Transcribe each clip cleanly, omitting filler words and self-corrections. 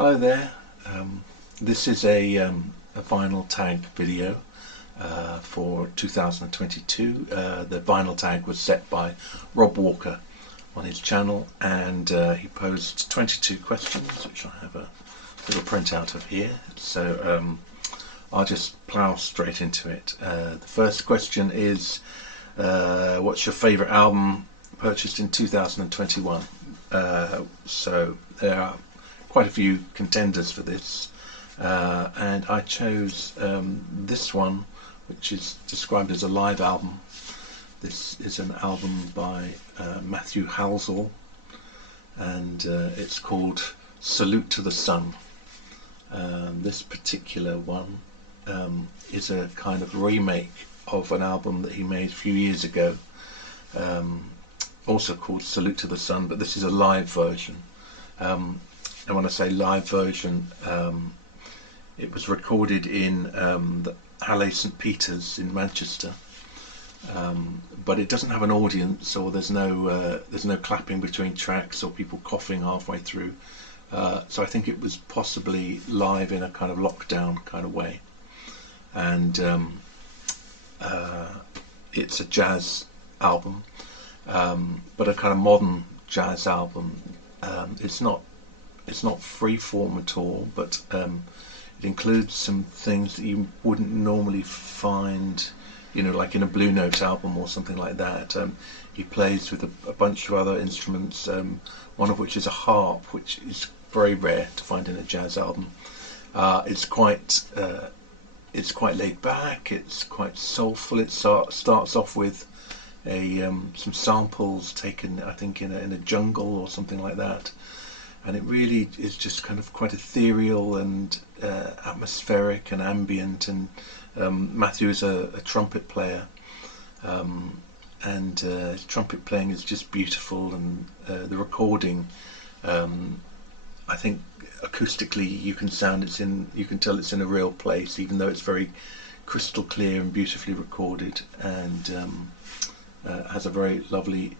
Hello there. This is a vinyl tag video for 2022. The vinyl tag was set by Rob Walker on his channel, and he posed 22 questions, which I have a little printout of here. So I'll just plough straight into it. The first question is, what's your favourite album purchased in 2021? So there are quite a few contenders for this, and I chose this one, which is described as a live album. This is an album by Matthew Howley, and it's called Salute to the Sun. This particular one is a kind of remake of an album that he made a few years ago, also called Salute to the Sun, but this is a live version. And when I say live version, it was recorded in the Hawley St Peter's in Manchester, but it doesn't have an audience, or there's no clapping between tracks or people coughing halfway through. So I think it was possibly live in a kind of lockdown kind of way, and it's a jazz album, but a kind of modern jazz album. It's not free form at all, but it includes some things that you wouldn't normally find, like in a Blue Note album or something like that. He plays with a bunch of other instruments, one of which is a harp, which is very rare to find in a jazz album. It's quite laid back. It's quite soulful. It starts off with some samples taken, I think, in a jungle or something like that. And it really is just kind of quite ethereal and atmospheric and ambient. And Matthew is a trumpet player, and his trumpet playing is just beautiful. And the recording, I think, acoustically, you can tell it's in a real place, even though it's very crystal clear and beautifully recorded. And has a very lovely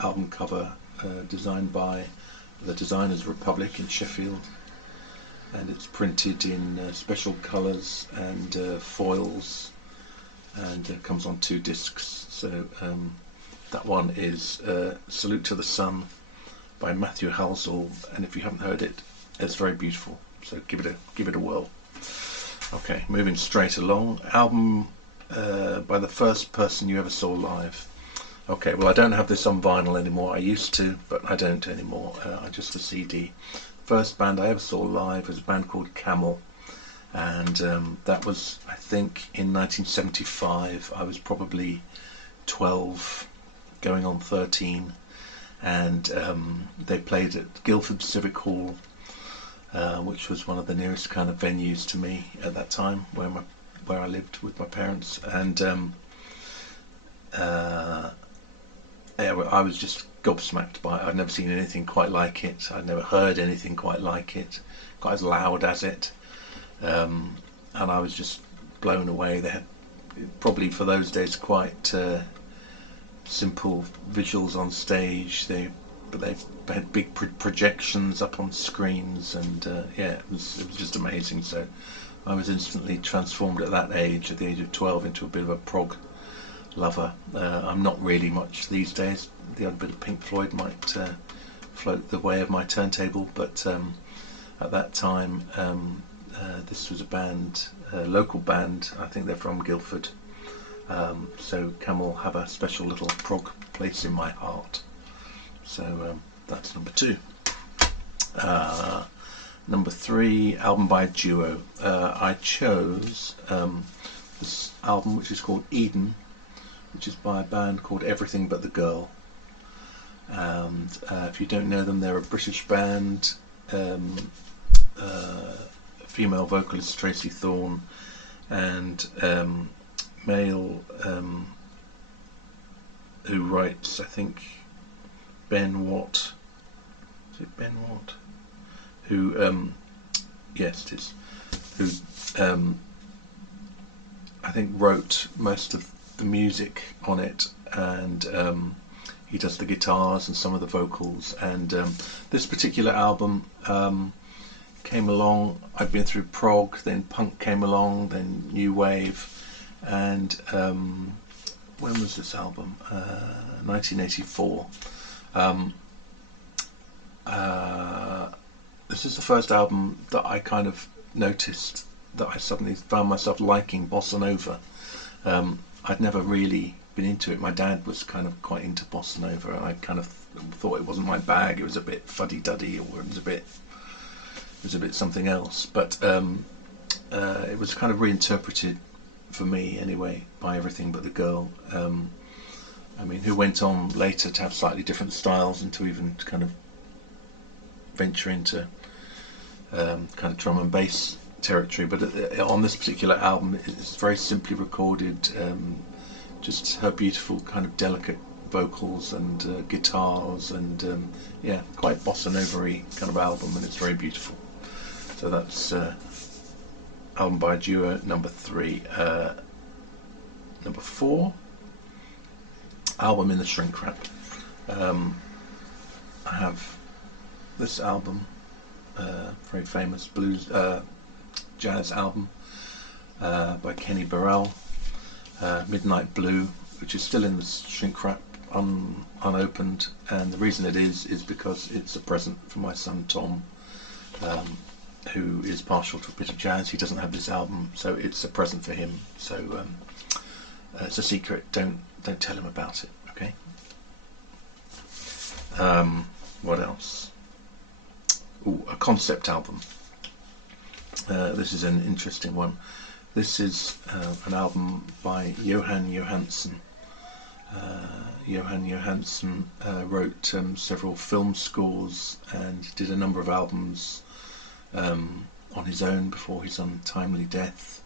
album cover designed by the Designers Republic in Sheffield, and it's printed in special colours and foils, and comes on 2 discs. So that one is Salute to the Sun by Matthew Howley, and if you haven't heard it, it's very beautiful, so give it a whirl. Okay, moving straight along. Album by the first person you ever saw live. Okay, well, I don't have this on vinyl anymore. I used to, but I don't anymore. I just a CD. First band I ever saw live was a band called Camel, and that was, I think, in 1975. I was probably 12, going on 13, and they played at Guildford Civic Hall, which was one of the nearest kind of venues to me at that time, where I lived with my parents, and I was just gobsmacked by it. I'd never seen anything quite like it. I'd never heard anything quite like it, quite as loud as it, and I was just blown away. They had, probably for those days, quite simple visuals on stage. They had big projections up on screens, and yeah, it was just amazing. So I was instantly transformed at that age, at the age of 12, into a bit of a prog lover. I'm not really much these days. The odd bit of Pink Floyd might float the way of my turntable, but at that time this was a band, a local band. I think they're from Guildford, so Camel have a special little prog place in my heart. So that's number 2. Number 3, album by a duo. I chose this album, which is called Eden, which is by a band called Everything But the Girl. And if you don't know them, they're a British band. Female vocalist Tracy Thorn, and male who writes, I think, Ben Watt. Is it Ben Watt? Who, yes, it is. Who I think wrote most of the music on it, and he does the guitars and some of the vocals. And this particular album came along. I'd been through prog, then punk came along, then new wave, and when was this album? 1984. This is the first album that I kind of noticed that I suddenly found myself liking bossa nova. I'd never really been into it. My dad was kind of quite into bossa nova, and I kind of thought it wasn't my bag. It was a bit fuddy-duddy, or it was a bit something else. But it was kind of reinterpreted for me anyway by Everything But the Girl. I mean, who went on later to have slightly different styles and to even kind of venture into kind of drum and bass territory. But on this particular album, it's very simply recorded. Just her beautiful kind of delicate vocals and guitars, and yeah, quite bossa nova-y kind of album, and it's very beautiful. So that's album by duo number 3. Number 4, album in the shrink wrap. I have this album, very famous blues jazz album by Kenny Burrell, Midnight Blue, which is still in the shrink wrap, unopened, and the reason it is because it's a present for my son Tom, who is partial to a bit of jazz. He doesn't have this album, so it's a present for him. So it's a secret. Don't tell him about it. Okay. What else? Ooh, a concept album. This is an interesting one. This is an album by Johan Johansson. Johan Johansson wrote several film scores and did a number of albums on his own before his untimely death.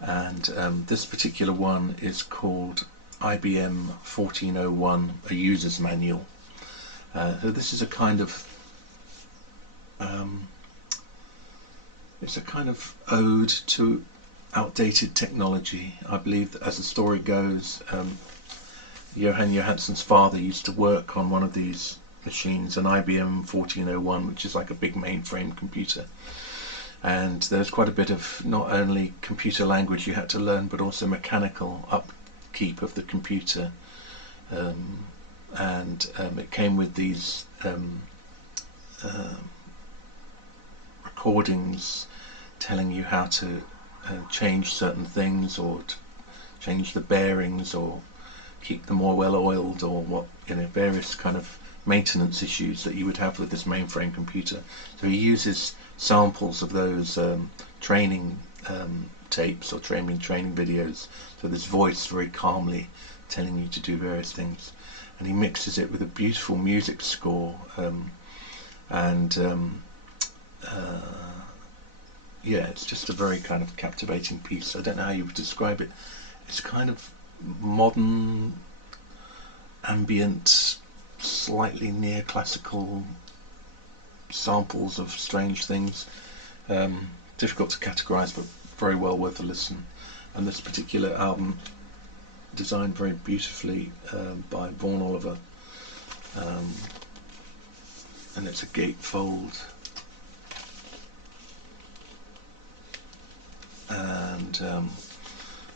And this particular one is called IBM 1401, a user's manual. So this is a kind of it's a kind of ode to outdated technology. I believe that, as the story goes, Johan Johansson's father used to work on one of these machines, an IBM 1401, which is like a big mainframe computer. And there's quite a bit of not only computer language you had to learn, but also mechanical upkeep of the computer. And it came with these recordings telling you how to change certain things, or change the bearings, or keep them more well oiled, or what, various kind of maintenance issues that you would have with this mainframe computer. So he uses samples of those training tapes or training videos, so this voice very calmly telling you to do various things, and he mixes it with a beautiful music score, yeah, it's just a very kind of captivating piece. I don't know how you would describe it. It's kind of modern, ambient, slightly near-classical samples of strange things. Difficult to categorise, but very well worth a listen. And this particular album, designed very beautifully by Vaughan Oliver, and it's a gatefold, and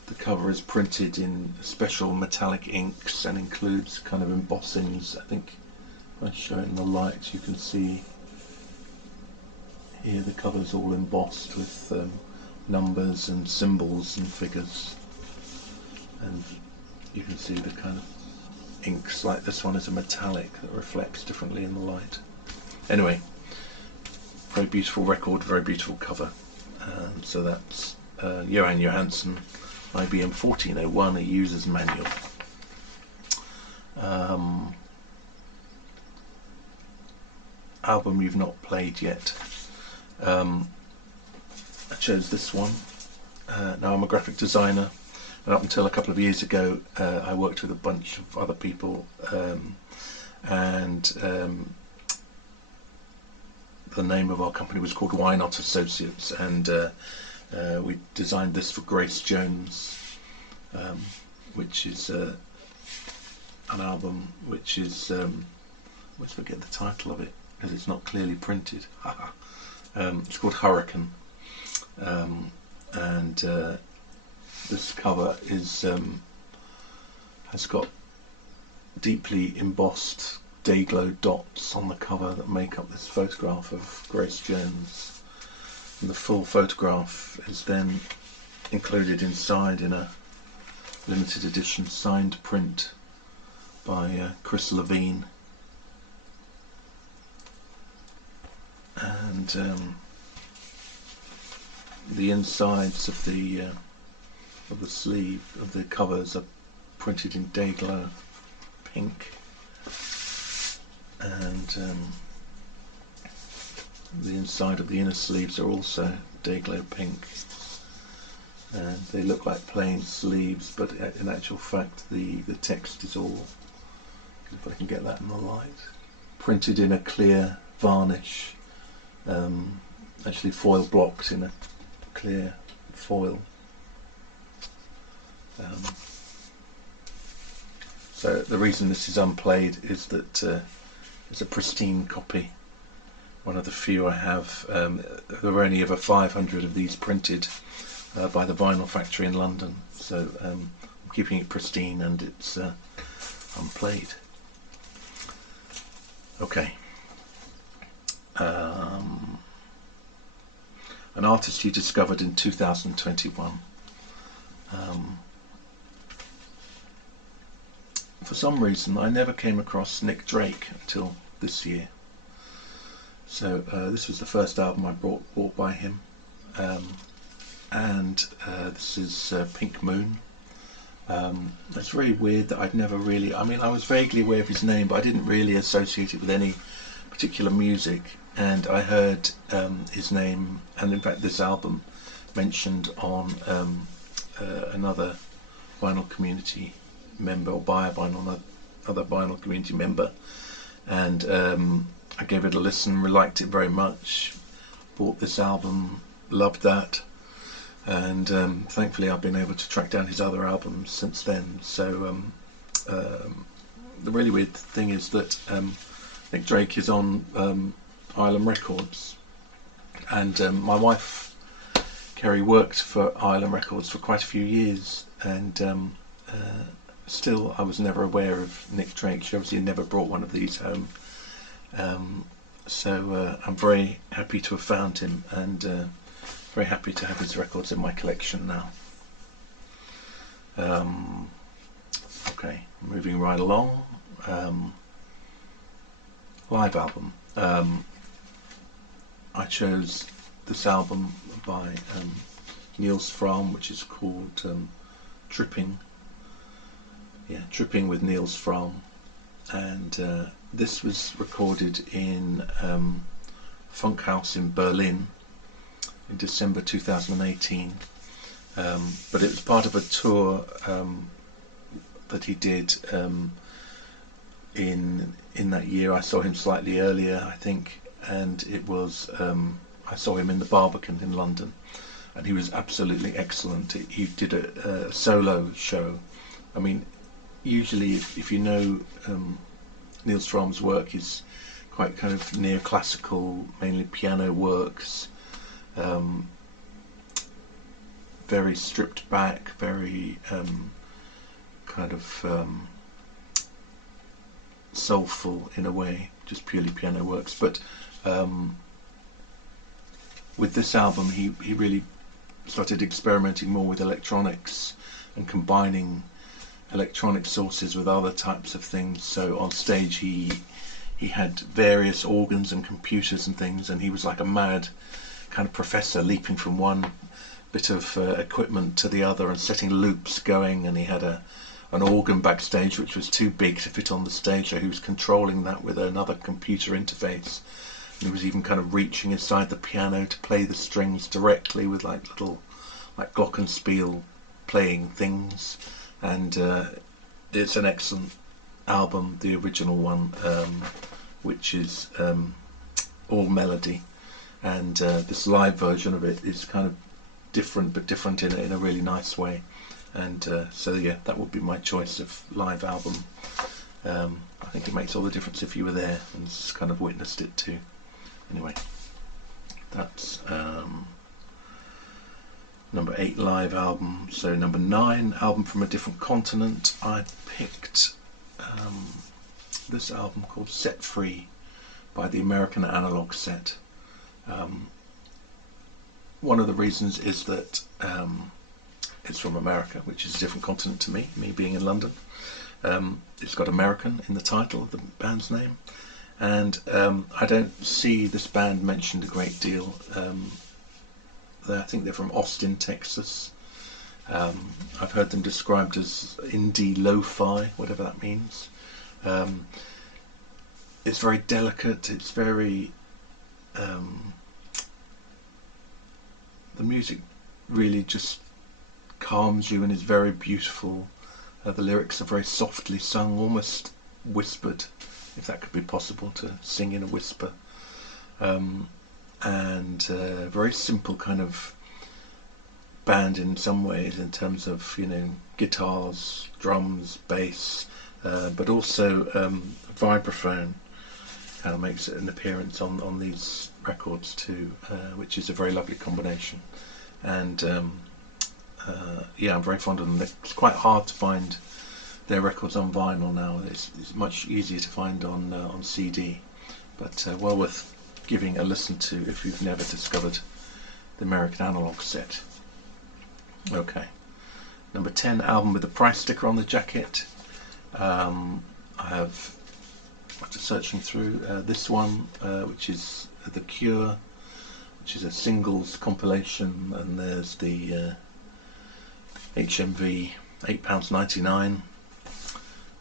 the cover is printed in special metallic inks and includes kind of embossings. I think if I show it in the light, you can see here the cover's all embossed with numbers and symbols and figures, and you can see the kind of inks, like this one is a metallic that reflects differently in the light. Anyway, very beautiful record, very beautiful cover. So that's Johan Johansson, IBM 1401, a user's manual. Album you've not played yet. I chose this one. Now, I'm a graphic designer, and up until a couple of years ago I worked with a bunch of other people, and the name of our company was called Why Not Associates, and we designed this for Grace Jones, which is an album which is, let's forget the title of it because it's not clearly printed. It's called Hurricane, and this cover is has got deeply embossed day-glow dots on the cover that make up this photograph of Grace Jones, and the full photograph is then included inside in a limited edition signed print by Chris Levine, and the insides of the sleeve of the covers are printed in day-glow pink, and the inside of the inner sleeves are also day-glow pink, and they look like plain sleeves, but in actual fact the text is all, if I can get that in the light, printed in a clear varnish, actually foil blocked in a clear foil. So the reason this is unplayed is that it's a pristine copy, one of the few I have. There were only over 500 of these printed by the Vinyl Factory in London, so I'm keeping it pristine, and it's unplayed. Okay. An artist you discovered in 2021. For some reason I never came across Nick Drake until this year, so this was the first album I bought by him, and this is Pink Moon. It's very weird that I'd never really, I mean, I was vaguely aware of his name, but I didn't really associate it with any particular music, and I heard his name, and in fact this album, mentioned on another vinyl community member, or by another vinyl community member, and I gave it a listen, liked it very much, bought this album, loved that, and thankfully I've been able to track down his other albums since then. So the really weird thing is that Nick Drake is on Island Records, and my wife Kerry worked for Island Records for quite a few years, and still I was never aware of Nick Drake. She obviously never brought one of these home, so I'm very happy to have found him, and very happy to have his records in my collection now. Okay, moving right along. Live album. I chose this album by Niels Frahm, which is called Tripping. Yeah, Tripping with Niels Frahm, and this was recorded in Funk House in Berlin in December 2018, but it was part of a tour that he did in that year. I saw him slightly earlier, I think, and it was I saw him in the Barbican in London, and he was absolutely excellent. He did a solo show. I mean, usually if you know Niels Fram's work, is quite kind of neoclassical, mainly piano works, very stripped back, very kind of soulful in a way, just purely piano works. But with this album he really started experimenting more with electronics and combining electronic sources with other types of things. So on stage he had various organs and computers and things, and he was like a mad kind of professor, leaping from one bit of equipment to the other and setting loops going, and he had an organ backstage which was too big to fit on the stage, so he was controlling that with another computer interface, and he was even kind of reaching inside the piano to play the strings directly with like little like glockenspiel playing things. And it's an excellent album, the original one, which is all melody, and this live version of it is kind of different, but different in a really nice way. And so yeah, that would be my choice of live album. I think it makes all the difference if you were there and just kind of witnessed it too. Anyway, That's number 8 live album. So number 9, album from a different continent. I picked this album called Set Free by the American Analogue Set. One of the reasons is that it's from America, which is a different continent to me being in London. It's got American in the title of the band's name, and I don't see this band mentioned a great deal. I think they're from Austin, Texas. I've heard them described as indie lo-fi, whatever that means. It's very delicate, it's very... the music really just calms you and is very beautiful. The lyrics are very softly sung, almost whispered, if that could be possible to sing in a whisper. And very simple kind of band in some ways, in terms of, you know, guitars, drums, bass, but also vibraphone kind of makes an appearance on these records too, which is a very lovely combination. And yeah, I'm very fond of them. It's quite hard to find their records on vinyl now. It's much easier to find on CD, but well worth giving a listen to if you've never discovered the American Analogue Set. Okay, number 10, album with the price sticker on the jacket. I have, after searching through, this one, which is The Cure, which is a singles compilation, and there's the HMV £8.99,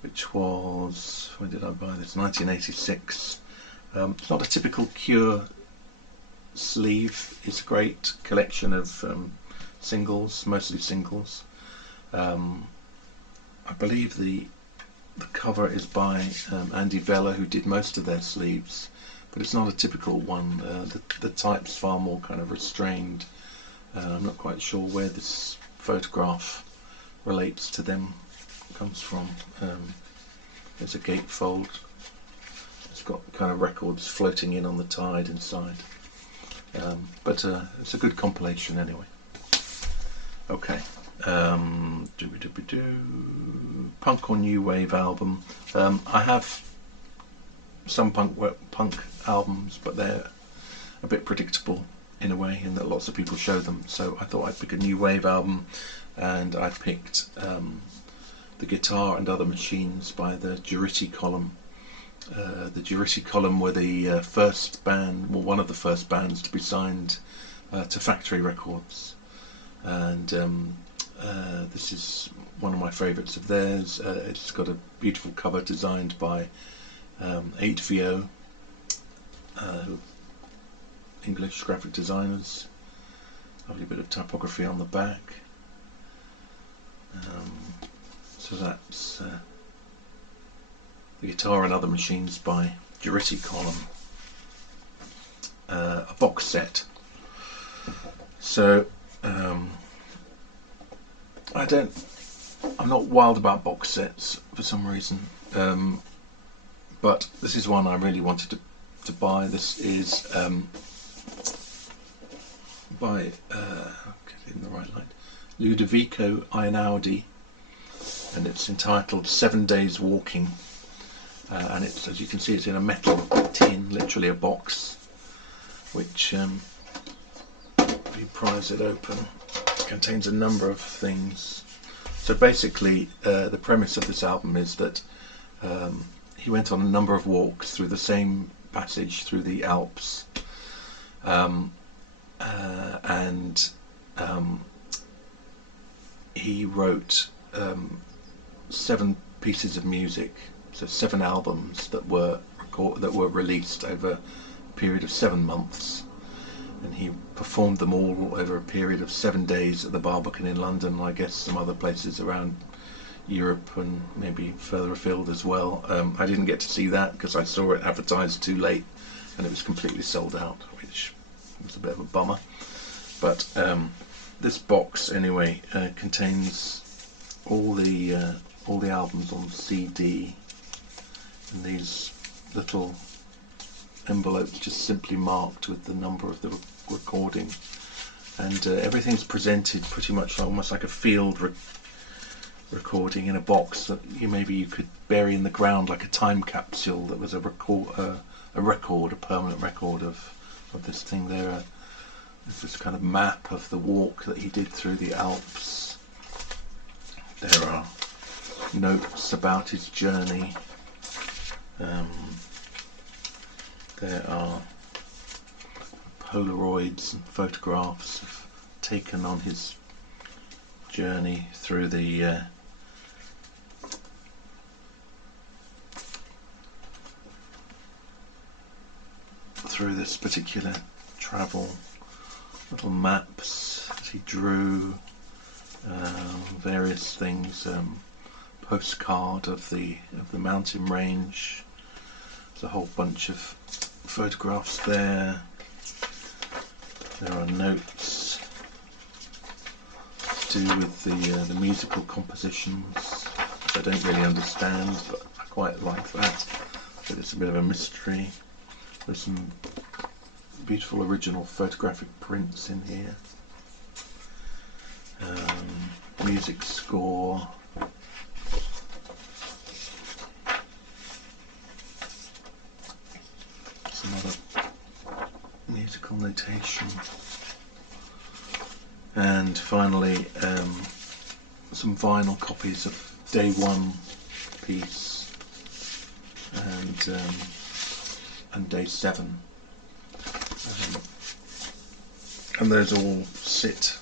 which was, when did I buy this? 1986. It's not a typical Cure sleeve. It's a great collection of singles, mostly singles. I believe the cover is by Andy Vella, who did most of their sleeves, but it's not a typical one. The type's far more kind of restrained. I'm not quite sure where this photograph relates to them, comes from. There's a gatefold. It's got kind of records floating in on the tide inside. But it's a good compilation anyway. Okay. Punk or new wave album. I have some punk albums, but they're a bit predictable in a way, in that lots of people show them. So I thought I'd pick a new wave album, and I picked The Guitar and Other Machines by the Giuritti Column. The Giuritti Column were the first band, well, one of the first bands to be signed to Factory Records, and this is one of my favourites of theirs. It's got a beautiful cover designed by 8VO, English graphic designers. Lovely bit of typography on the back. So that's The Guitar and Other Machines by Giuritti Column. A box set. So I'm not wild about box sets for some reason, but this is one I really wanted to buy. This is by get it in the right light, Ludovico Einaudi, and it's entitled 7 Days Walking, and it's, as you can see, it's in a metal tin, literally a box, which if you prise it open, contains a number of things. So basically the premise of this album is that he went on a number of walks through the same passage through the Alps, and he wrote 7 pieces of music, so 7 albums that were released over a period of 7 months, and he performed them all over a period of 7 days at the Barbican in London, and I guess some other places around Europe and maybe further afield as well. I didn't get to see that because I saw it advertised too late and it was completely sold out, which was a bit of a bummer. But this box anyway contains all the albums on CD, and these little envelopes just simply marked with the number of the recording, and everything's presented pretty much almost like a field recording in a box that maybe you could bury in the ground like a time capsule that was a permanent record of this thing. There's this kind of map of the walk that he did through the Alps. There are notes about his journey. There are Polaroids and photographs taken on his journey through the through this particular travel. Little maps that he drew, various things, postcard of the mountain range. There's a whole bunch of photographs there. There are notes to do with the musical compositions, which I don't really understand, but I quite like that. But it's a bit of a mystery. There's some beautiful original photographic prints in here. Music score. Some other musical notation. And finally some vinyl copies of Day 1 piece and Day 7. And those all sit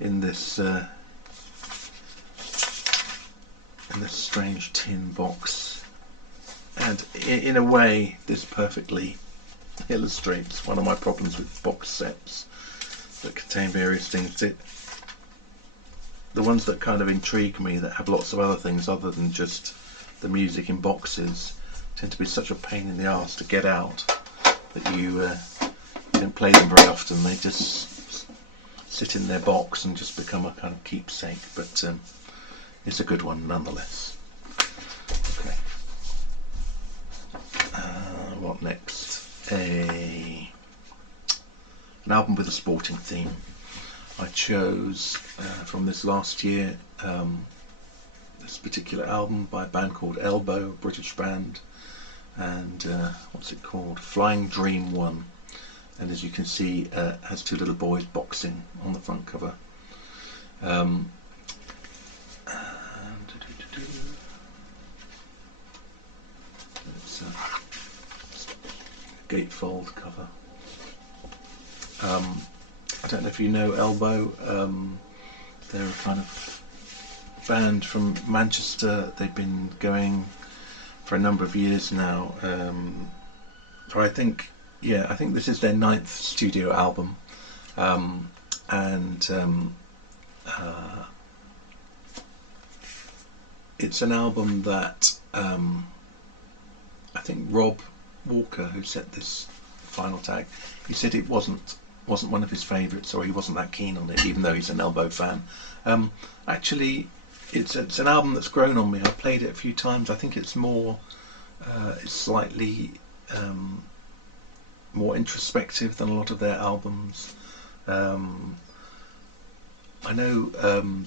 in this strange tin box, and in a way this perfectly illustrates one of my problems with box sets that contain various things. The ones that kind of intrigue me, that have lots of other things other than just the music in boxes, tend to be such a pain in the arse to get out that you don't play them very often. They just sit in their box and just become a kind of keepsake, but it's a good one nonetheless. Okay. What next? An album with a sporting theme. I chose from this last year this particular album by a band called Elbow, a British band, and what's it called? Flying Dream 1. And as you can see, it has two little boys boxing on the front cover. It's a gatefold cover. I don't know if you know Elbow. They're a kind of band from Manchester. They've been going for a number of years now. So I think this is their 9th studio album, and it's an album that I think Rob Walker, who set this final tag, he said it wasn't one of his favourites, or he wasn't that keen on it, even though he's an Elbow fan. Actually, it's an album that's grown on me. I've played it a few times. I think it's it's slightly more introspective than a lot of their albums. I know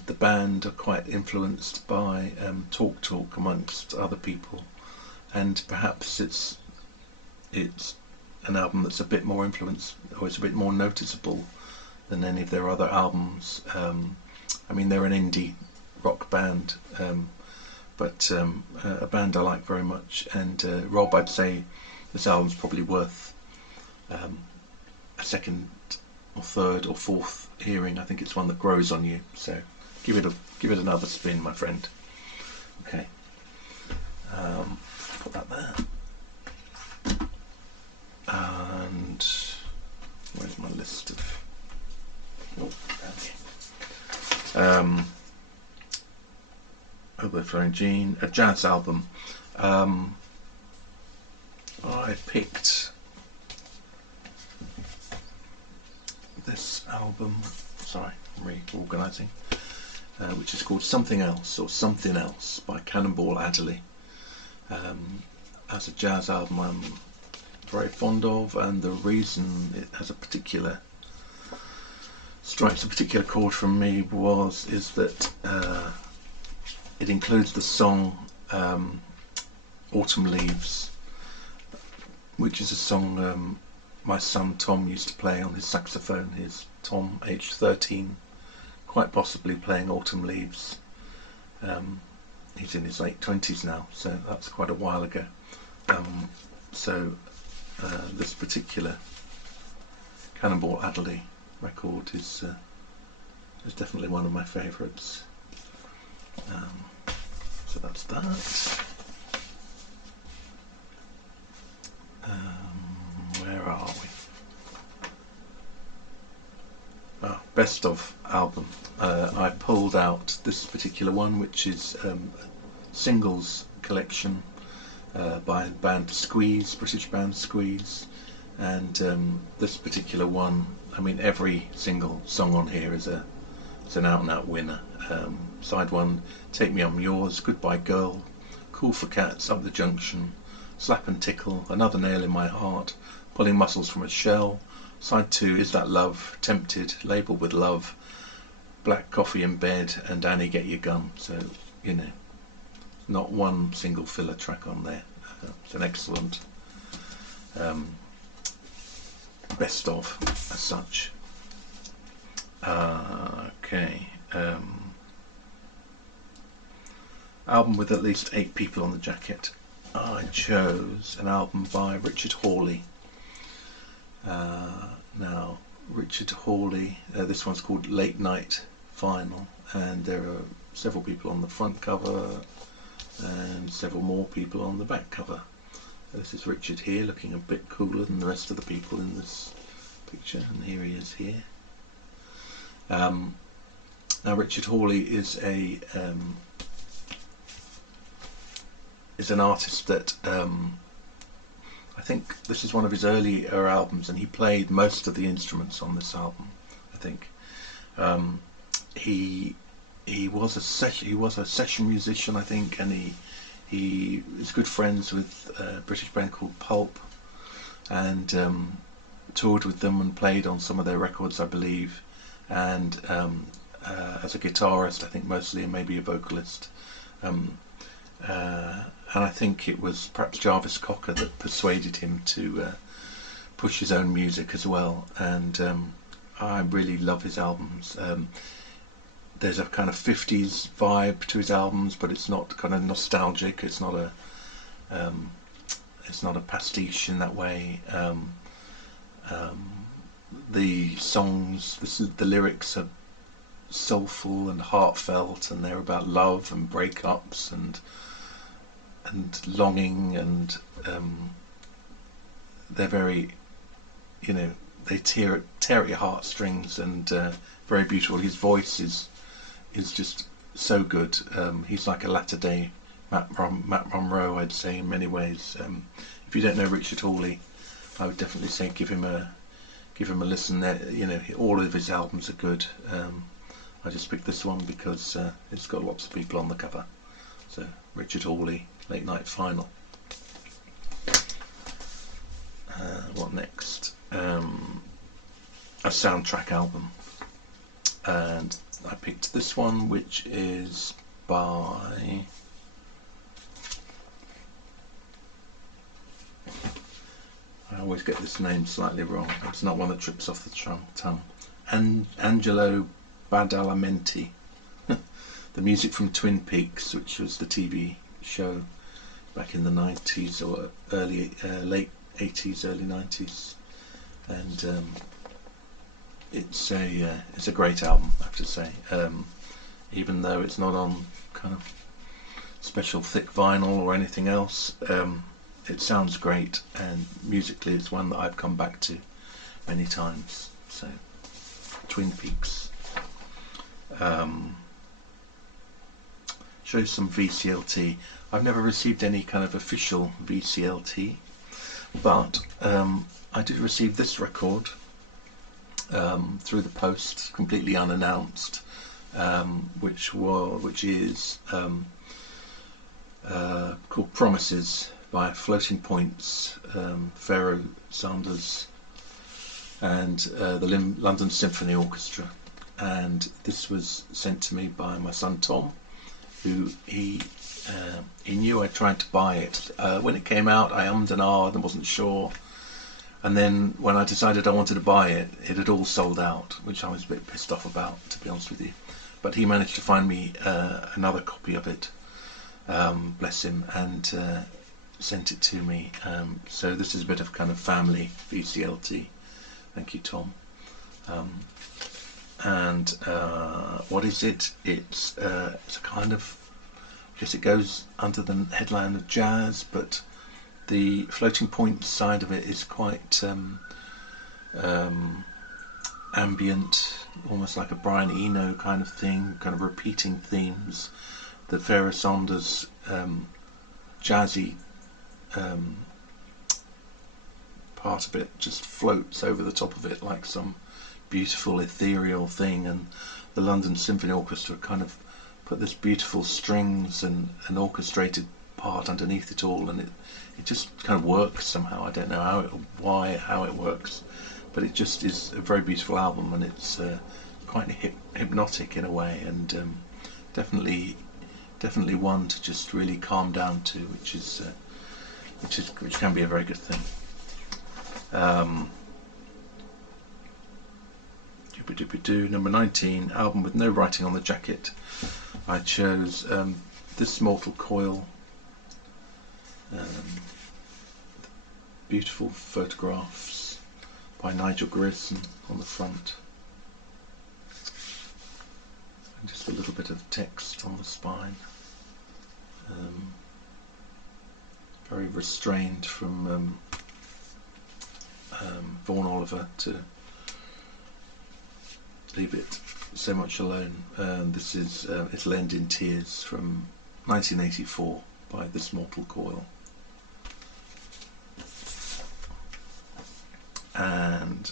the band are quite influenced by Talk Talk amongst other people, and perhaps it's an album that's a bit more influenced, or it's a bit more noticeable than any of their other albums. I mean, they're an indie rock band, but a band I like very much, and Rob, I'd say this album's probably worth a second or third or fourth hearing. I think it's one that grows on you, so give it another spin, my friend. Okay, put that there. And where's my list of Overflowing Gene, a jazz album. I picked this album, sorry, I'm reorganising, which is called Something Else, or Something Else, by Cannonball Addy. As a jazz album, I'm very fond of, and the reason it has a particular strikes a particular chord from me is that it includes the song Autumn Leaves, which is a song my son Tom used to play on his saxophone. He's Tom, aged 13, quite possibly playing Autumn Leaves. He's in his late 20s now, so that's quite a while ago. This particular Cannonball Addy record is definitely one of my favourites. So that's that. Where are we? Best of album. I pulled out this particular one, which is singles collection by band Squeeze, British band Squeeze, and this particular one, I mean, every single song on here is an out and out winner. Side 1, Take Me I'm Yours, Goodbye Girl, Cool for Cats, Up the Junction, Slap and Tickle, Another Nail in My Heart, Pulling Muscles from a Shell. Side 2, Is That Love, Tempted, Labelled with Love, Black Coffee in Bed, and Annie Get Your Gun. So, you know, not one single filler track on there. It's an excellent best of as such. Okay. Album with at least 8 people on the jacket. I chose an album by Richard Hawley. Now, Richard Hawley, this one's called Late Night Final, and there are several people on the front cover and several more people on the back cover. This is Richard here, looking a bit cooler than the rest of the people in this picture, and here he is here. Now, Richard Hawley is an artist that I think this is one of his earlier albums, and he played most of the instruments on this album. I think he was a session musician, I think, and he is good friends with a British band called Pulp, and toured with them and played on some of their records, I believe, and as a guitarist, I think, mostly, and maybe a vocalist. And I think it was perhaps Jarvis Cocker that persuaded him to push his own music as well, and I really love his albums. There's a kind of 50s vibe to his albums, but it's not kind of nostalgic. It's not a pastiche in that way. The songs, the lyrics are soulful and heartfelt, and they're about love and breakups and longing, and they're very, you know, they tear at your heartstrings, and very beautiful. His voice is just so good. He's like a latter day Matt Monro, I'd say, in many ways. If you don't know Richard Hawley, I would definitely say give him a listen. There, you know, all of his albums are good. I just picked this one because it's got lots of people on the cover. So Richard Hawley, Late Night Final. What next? A soundtrack album, and I picked this one, which is by I always get this name slightly wrong. It's not one that trips off the tongue. Angelo Badalamenti. The music from Twin Peaks, which was the TV show back in the 90s, or late 80s, early 90s, and it's a great album, I have to say. Even though it's not on kind of special thick vinyl or anything else, it sounds great, and musically it's one that I've come back to many times. So, Twin Peaks. Shows some VCLT. I've never received any kind of official VCLT, but I did receive this record through the post, completely unannounced, which is called Promises by Floating Points, Pharoah Sanders, and the London Symphony Orchestra. And this was sent to me by my son Tom, who he knew I tried to buy it. When it came out, I ummed and ahed and wasn't sure. And then when I decided I wanted to buy it, it had all sold out, which I was a bit pissed off about, to be honest with you. But he managed to find me another copy of it, bless him, and sent it to me. So this is a bit of kind of family VCLT. Thank you, Tom. And what is it? It's a kind of, I guess it goes under the headline of jazz, but the Floating Point side of it is quite ambient, almost like a Brian Eno kind of thing, kind of repeating themes. The Pharoah Sanders jazzy part of it just floats over the top of it like some beautiful ethereal thing, and the London Symphony Orchestra kind of put this beautiful strings and an orchestrated part underneath it all, and it just kind of works somehow. I don't know how it works, but it just is a very beautiful album, and it's quite hypnotic in a way, and definitely one to just really calm down to, which can be a very good thing. Number 19, album with no writing on the jacket. I chose This Mortal Coil. Beautiful photographs by Nigel Grierson on the front, and just a little bit of text on the spine. Very restrained from Vaughan Oliver to leave it so much alone. This is It'll End in Tears from 1984 by This Mortal Coil. And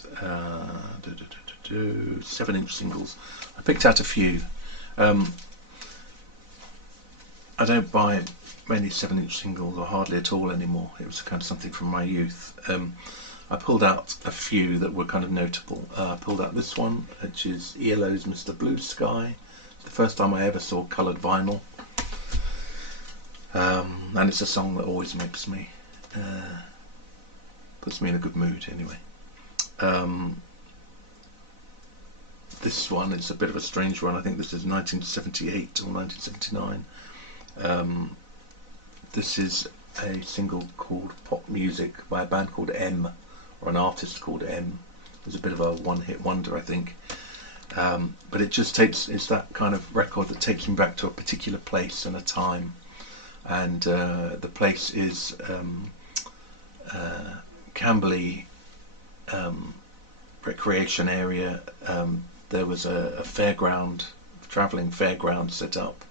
7-inch singles. I picked out a few. I don't buy many 7-inch singles, or hardly at all anymore. It was kind of something from my youth. I pulled out a few that were kind of notable. I pulled out this one, which is ELO's Mr. Blue Sky. It's the first time I ever saw coloured vinyl, and it's a song that always makes me, puts me in a good mood anyway. This one is a bit of a strange one. I think this is 1978 or 1979. This is a single called Pop Music by a band called M, or an artist called M. It was a bit of a one-hit wonder, I think. But it's that kind of record that takes me back to a particular place and a time. And the place is Camberley recreation area. There was a travelling fairground set up,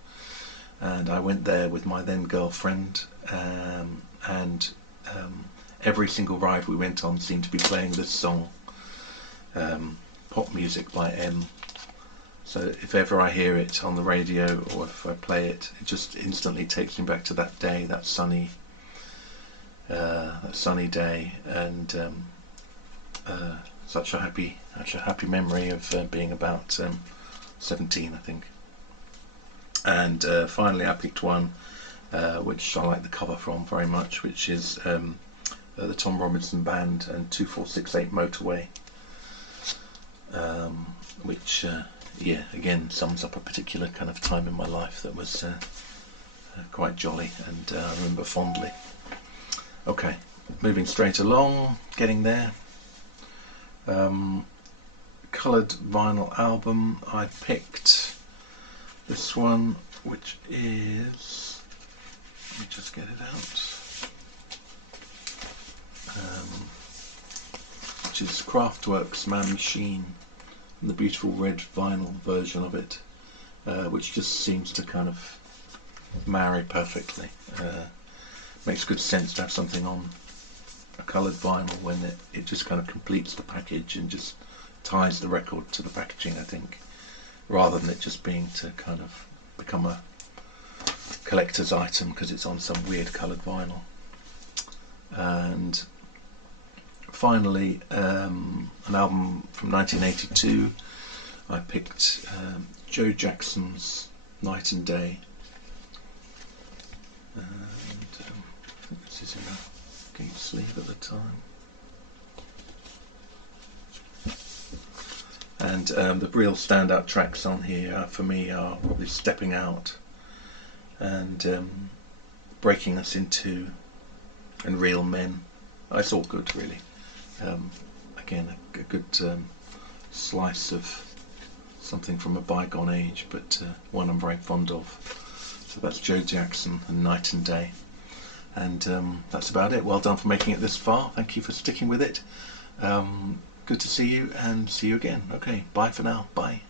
and I went there with my then girlfriend, and every single ride we went on seemed to be playing this song, Pop Music by M. So if ever I hear it on the radio, or if I play it, it just instantly takes me back to that day, that sunny day, and such a happy memory of being about 17, I think. And finally, I picked one which I like the cover from very much, which is the Tom Robinson Band and 2468 Motorway, which again sums up a particular kind of time in my life that was quite jolly, and I remember fondly. Okay, moving straight along, getting there. Coloured vinyl album, I picked this one, which is, let me just get it out, which is Kraftwerk's Man Machine, and the beautiful red vinyl version of it, which just seems to kind of marry perfectly. Makes good sense to have something on a coloured vinyl when it just kind of completes the package and just ties the record to the packaging, I think, rather than it just being to kind of become a collector's item because it's on some weird coloured vinyl. And finally, an album from 1982. I picked Joe Jackson's Night and Day. And I think this is in a green sleeve at the time. And the real standout tracks on here for me are probably Stepping Out and Breaking Us Into and Real Men. It's all good, really. Again, a good slice of something from a bygone age, but one I'm very fond of. So that's Joe Jackson and Night and Day. And that's about it. Well done for making it this far. Thank you for sticking with it. Good to see you, and see you again. Okay, bye for now. Bye.